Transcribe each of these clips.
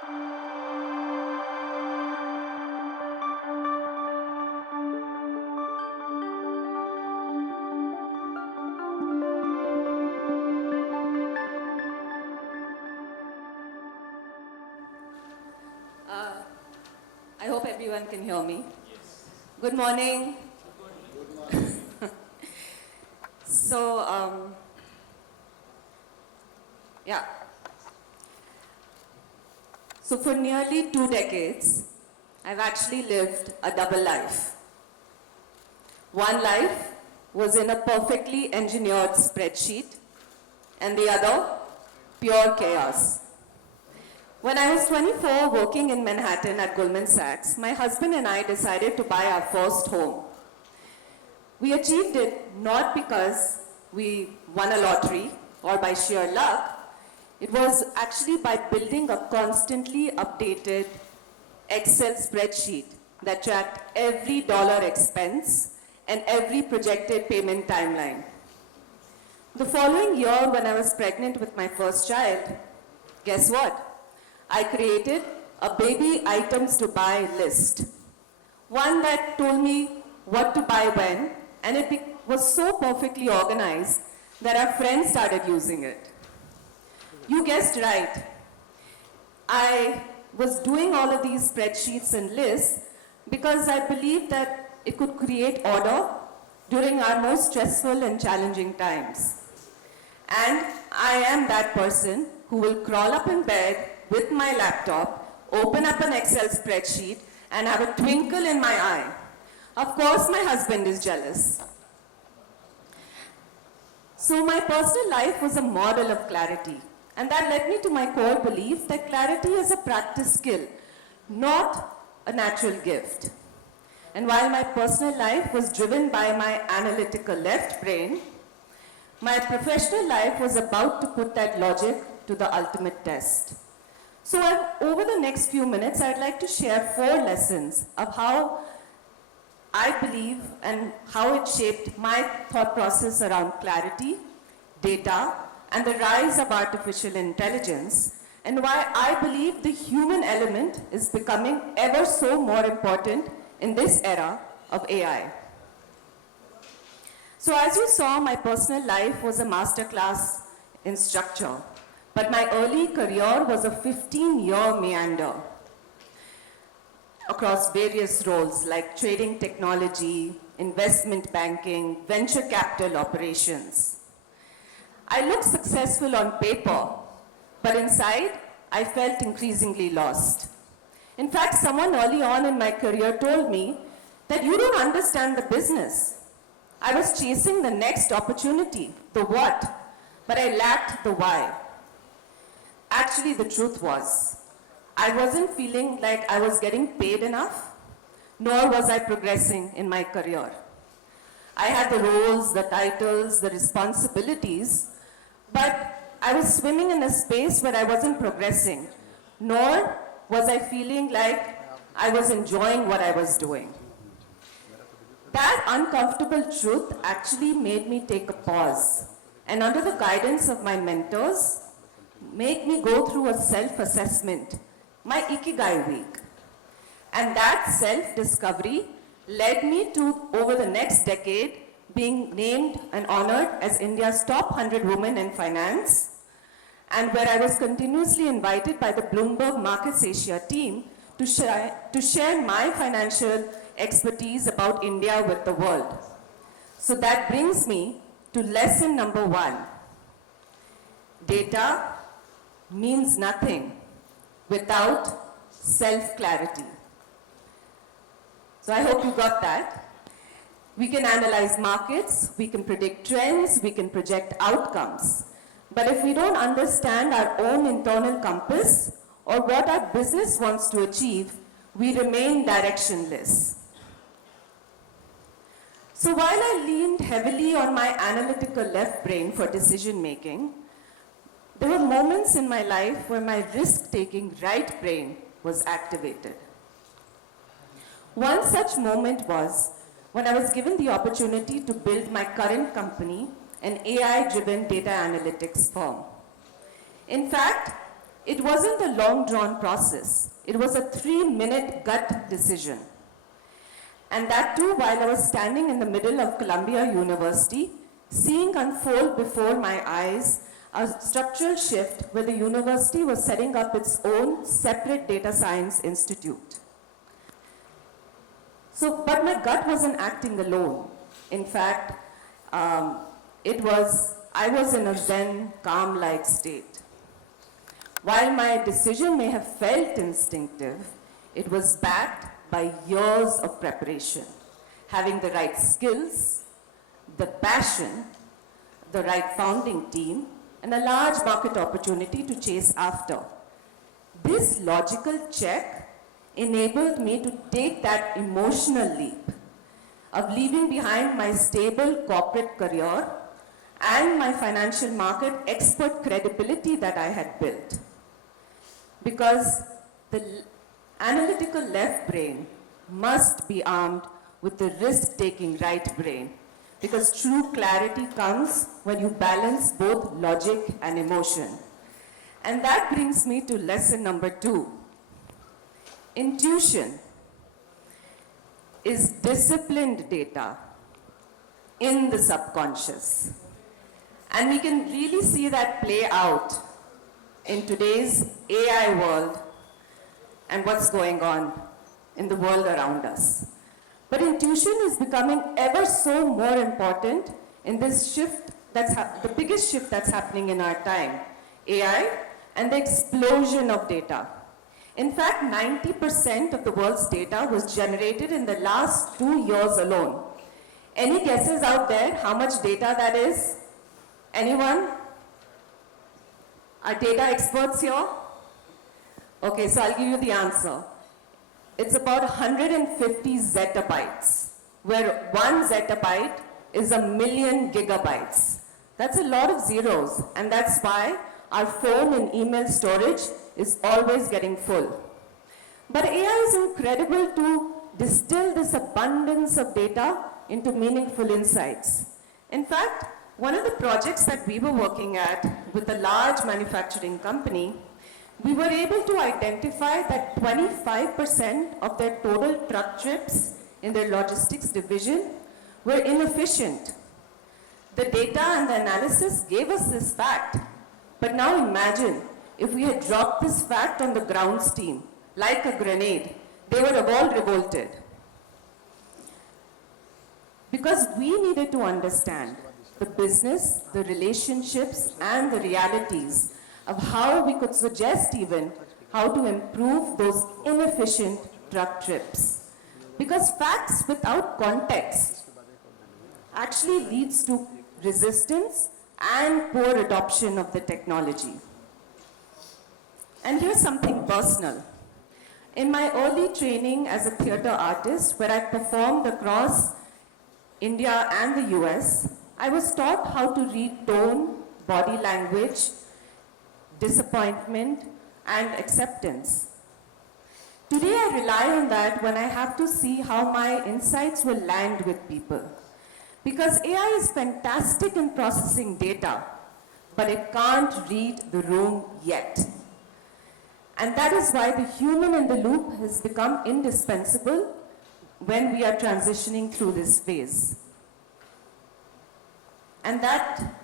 I hope everyone can hear me. Yes. Good morning. Good morning. So, yeah. So for nearly 2 decades, I've actually lived a double life. One life was in a perfectly engineered spreadsheet, and the other, pure chaos. When I was 24, working in Manhattan at Goldman Sachs, my husband and I decided to buy our first home. We achieved it not because we won a lottery or by sheer luck. It was actually by building a constantly updated Excel spreadsheet that tracked every dollar expense and every projected payment timeline. The following year, when I was pregnant with my first child, guess what? I created a baby items to buy list. One that told me what to buy when, and it was so perfectly organized that our friends started using it. You guessed right. I was doing all of these spreadsheets and lists because I believed that it could create order during our most stressful and challenging times. And I am that person who will crawl up in bed with my laptop, open up an Excel spreadsheet, and have a twinkle in my eye. Of course, my husband is jealous. So my personal life was a model of clarity, and that led me to my core belief that clarity is a practice skill, not a natural gift. And while my personal life was driven by my analytical left brain, my professional life was about to put that logic to the ultimate test. So over the next few minutes, I'd like to share 4 lessons of how I believe and how it shaped my thought process around clarity, data, and the rise of artificial intelligence, and why I believe the human element is becoming ever so more important in this era of AI. So as you saw, my personal life was a masterclass in structure. But my early career was a 15-year meander across various roles like trading technology, investment banking, venture capital operations. I looked successful on paper, but inside, I felt increasingly lost. In fact, someone early on in my career told me that you don't understand the business. I was chasing the next opportunity, the what, but I lacked the why. Actually, the truth was, I wasn't feeling like I was getting paid enough, nor was I progressing in my career. I had the roles, the titles, the responsibilities, but I was swimming in a space where I wasn't progressing, nor was I feeling like I was enjoying what I was doing. That uncomfortable truth actually made me take a pause, and under the guidance of my mentors, make me go through a self-assessment, my Ikigai week. And that self-discovery led me to, over the next decade, being named and honored as India's top 100 women in finance, and where I was continuously invited by the Bloomberg Markets Asia team to share my financial expertise about India with the world. So that brings me to lesson number 1. Data means nothing without self-clarity. So I hope you got that. We can analyze markets, we can predict trends, we can project outcomes. But if we don't understand our own internal compass or what our business wants to achieve, we remain directionless. So while I leaned heavily on my analytical left brain for decision making, there were moments in my life where my risk-taking right brain was activated. One such moment was when I was given the opportunity to build my current company, an AI-driven data analytics firm. In fact, It wasn't a long-drawn process. It was a 3-minute gut decision. And that too while I was standing in the middle of Columbia University, seeing unfold before my eyes a structural shift where the university was setting up its own separate data science institute. But my gut wasn't acting alone. In fact, I was in a Zen, calm-like state. While my decision may have felt instinctive, it was backed by years of preparation, having the right skills, the passion, the right founding team, and a large market opportunity to chase after. This logical check enabled me to take that emotional leap of leaving behind my stable corporate career and my financial market expert credibility that I had built. Because the analytical left brain must be armed with the risk-taking right brain, because true clarity comes when you balance both logic and emotion. And that brings me to lesson number 2. Intuition is disciplined data in the subconscious. And we can really see that play out in today's AI world and what's going on in the world around us. But intuition is becoming ever so more important in this shift the biggest shift that's happening in our time, AI and the explosion of data. In fact, 90% of the world's data was generated in the last 2 years alone. Any guesses out there how much data that is? Anyone? Are data experts here? Okay, so I'll give you the answer. It's about 150 zettabytes, where 1 zettabyte is 1,000,000 gigabytes. That's a lot of zeros, and that's why our phone and email storage is always getting full. But AI is incredible to distill this abundance of data into meaningful insights. In fact, one of the projects that we were working at with a large manufacturing company, we were able to identify that 25% of their total truck trips in their logistics division were inefficient. The data and the analysis gave us this fact. But now imagine if we had dropped this fact on the grounds team, like a grenade, they would have all revolted. Because we needed to understand the business, the relationships, and the realities of how we could suggest even how to improve those inefficient truck trips. Because facts without context actually leads to resistance and poor adoption of the technology. And here's something personal. In my early training as a theater artist, where I performed across India and the US, I was taught how to read tone, body language, disappointment, and acceptance. Today I rely on that when I have to see how my insights will land with people. Because AI is fantastic in processing data, but it can't read the room yet. And that is why the human in the loop has become indispensable when we are transitioning through this phase. And that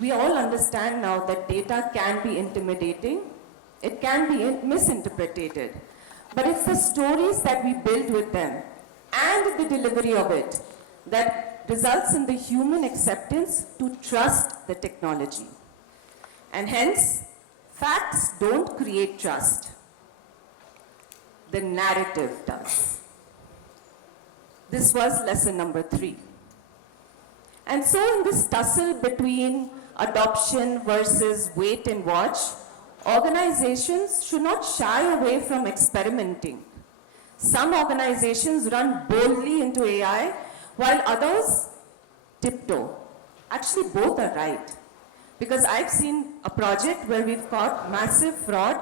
we all understand now that data can be intimidating, it can be misinterpreted, but it's the stories that we build with them and the delivery of it that results in the human acceptance to trust the technology. And hence, facts don't create trust. The narrative does. This was lesson number 3. And so in this tussle between adoption versus wait and watch, organizations should not shy away from experimenting. Some organizations run boldly into AI, while others tiptoe. Actually, both are right. Because I've seen a project where we've caught massive fraud,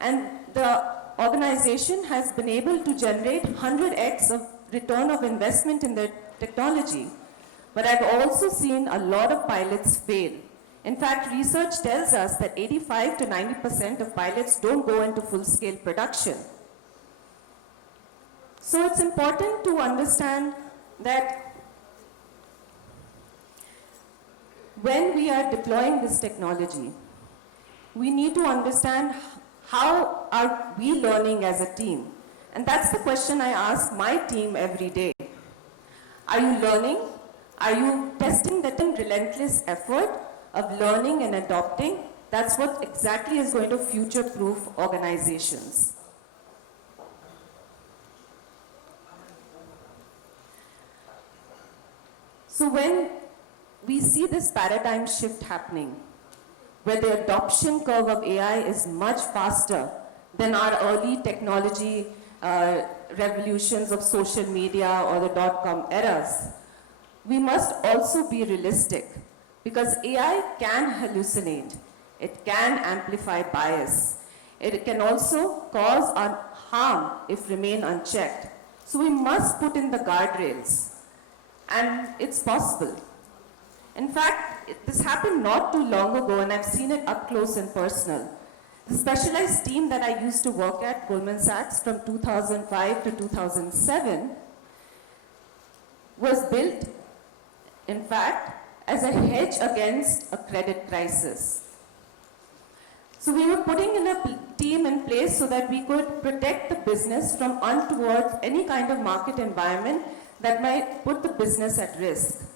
and the organization has been able to generate 100x of return of investment in their technology. But I've also seen a lot of pilots fail In fact, research tells us that 85 to 90% of pilots don't go into full-scale production. So it's important to understand that when we are deploying this technology, we need to understand how are we learning as a team. And that's the question I ask my team every day. Are you learning? Are you testing that relentless effort of learning and adopting? That's what exactly is going to future-proof organizations. So when we see this paradigm shift happening, where the adoption curve of AI is much faster than our early technology revolutions of social media or the dot-com eras, we must also be realistic, because AI can hallucinate, it can amplify bias, it can also cause harm if remain unchecked. So we must put in the guardrails, and it's possible. In fact, this happened not too long ago, and I've seen it up close and personal. The specialized team that I used to work at, Goldman Sachs, from 2005 to 2007, was built, in fact, as a hedge against a credit crisis. So we were putting in a team in place so that we could protect the business from untoward any kind of market environment that might put the business at risk.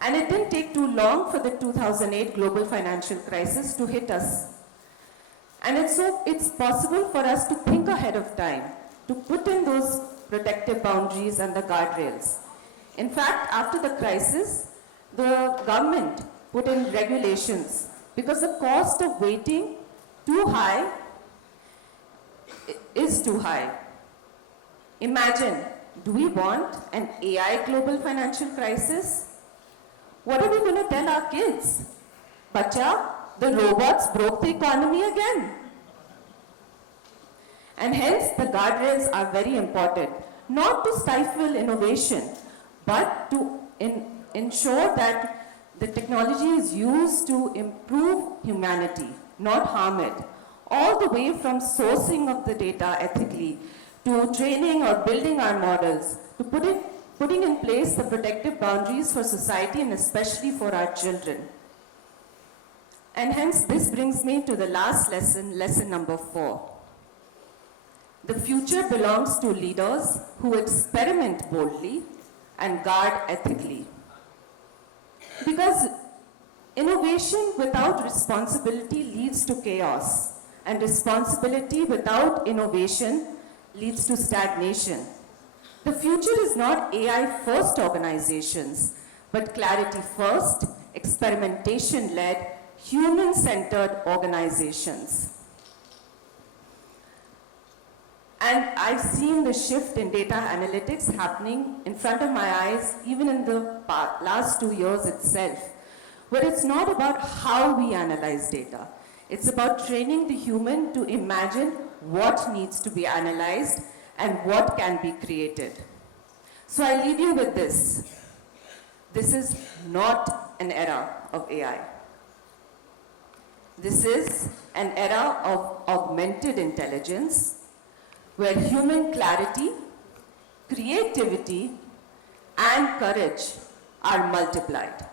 And it didn't take too long for the 2008 global financial crisis to hit us. And it's possible for us to think ahead of time, to put in those protective boundaries and the guardrails. In fact, after the crisis, the government put in regulations because the cost of waiting is too high. Imagine, do we want an AI global financial crisis? What are we going to tell our kids? Bacha, the robots broke the economy again. And hence, the guardrails are very important, not to stifle innovation, but to ensure that the technology is used to improve humanity, not harm it. All the way from sourcing of the data ethically, to training or building our models, to putting in place the protective boundaries for society and especially for our children. And hence, this brings me to the last lesson, lesson number 4. The future belongs to leaders who experiment boldly and guard ethically. Because innovation without responsibility leads to chaos, and responsibility without innovation leads to stagnation. The future is not AI-first organizations, but clarity-first, experimentation-led, human-centered organizations. And I've seen the shift in data analytics happening in front of my eyes, even in the last 2 years itself, where it's not about how we analyze data. It's about training the human to imagine what needs to be analyzed and what can be created. So I leave you with this. This is not an era of AI. This is an era of augmented intelligence, where human clarity, creativity, and courage are multiplied.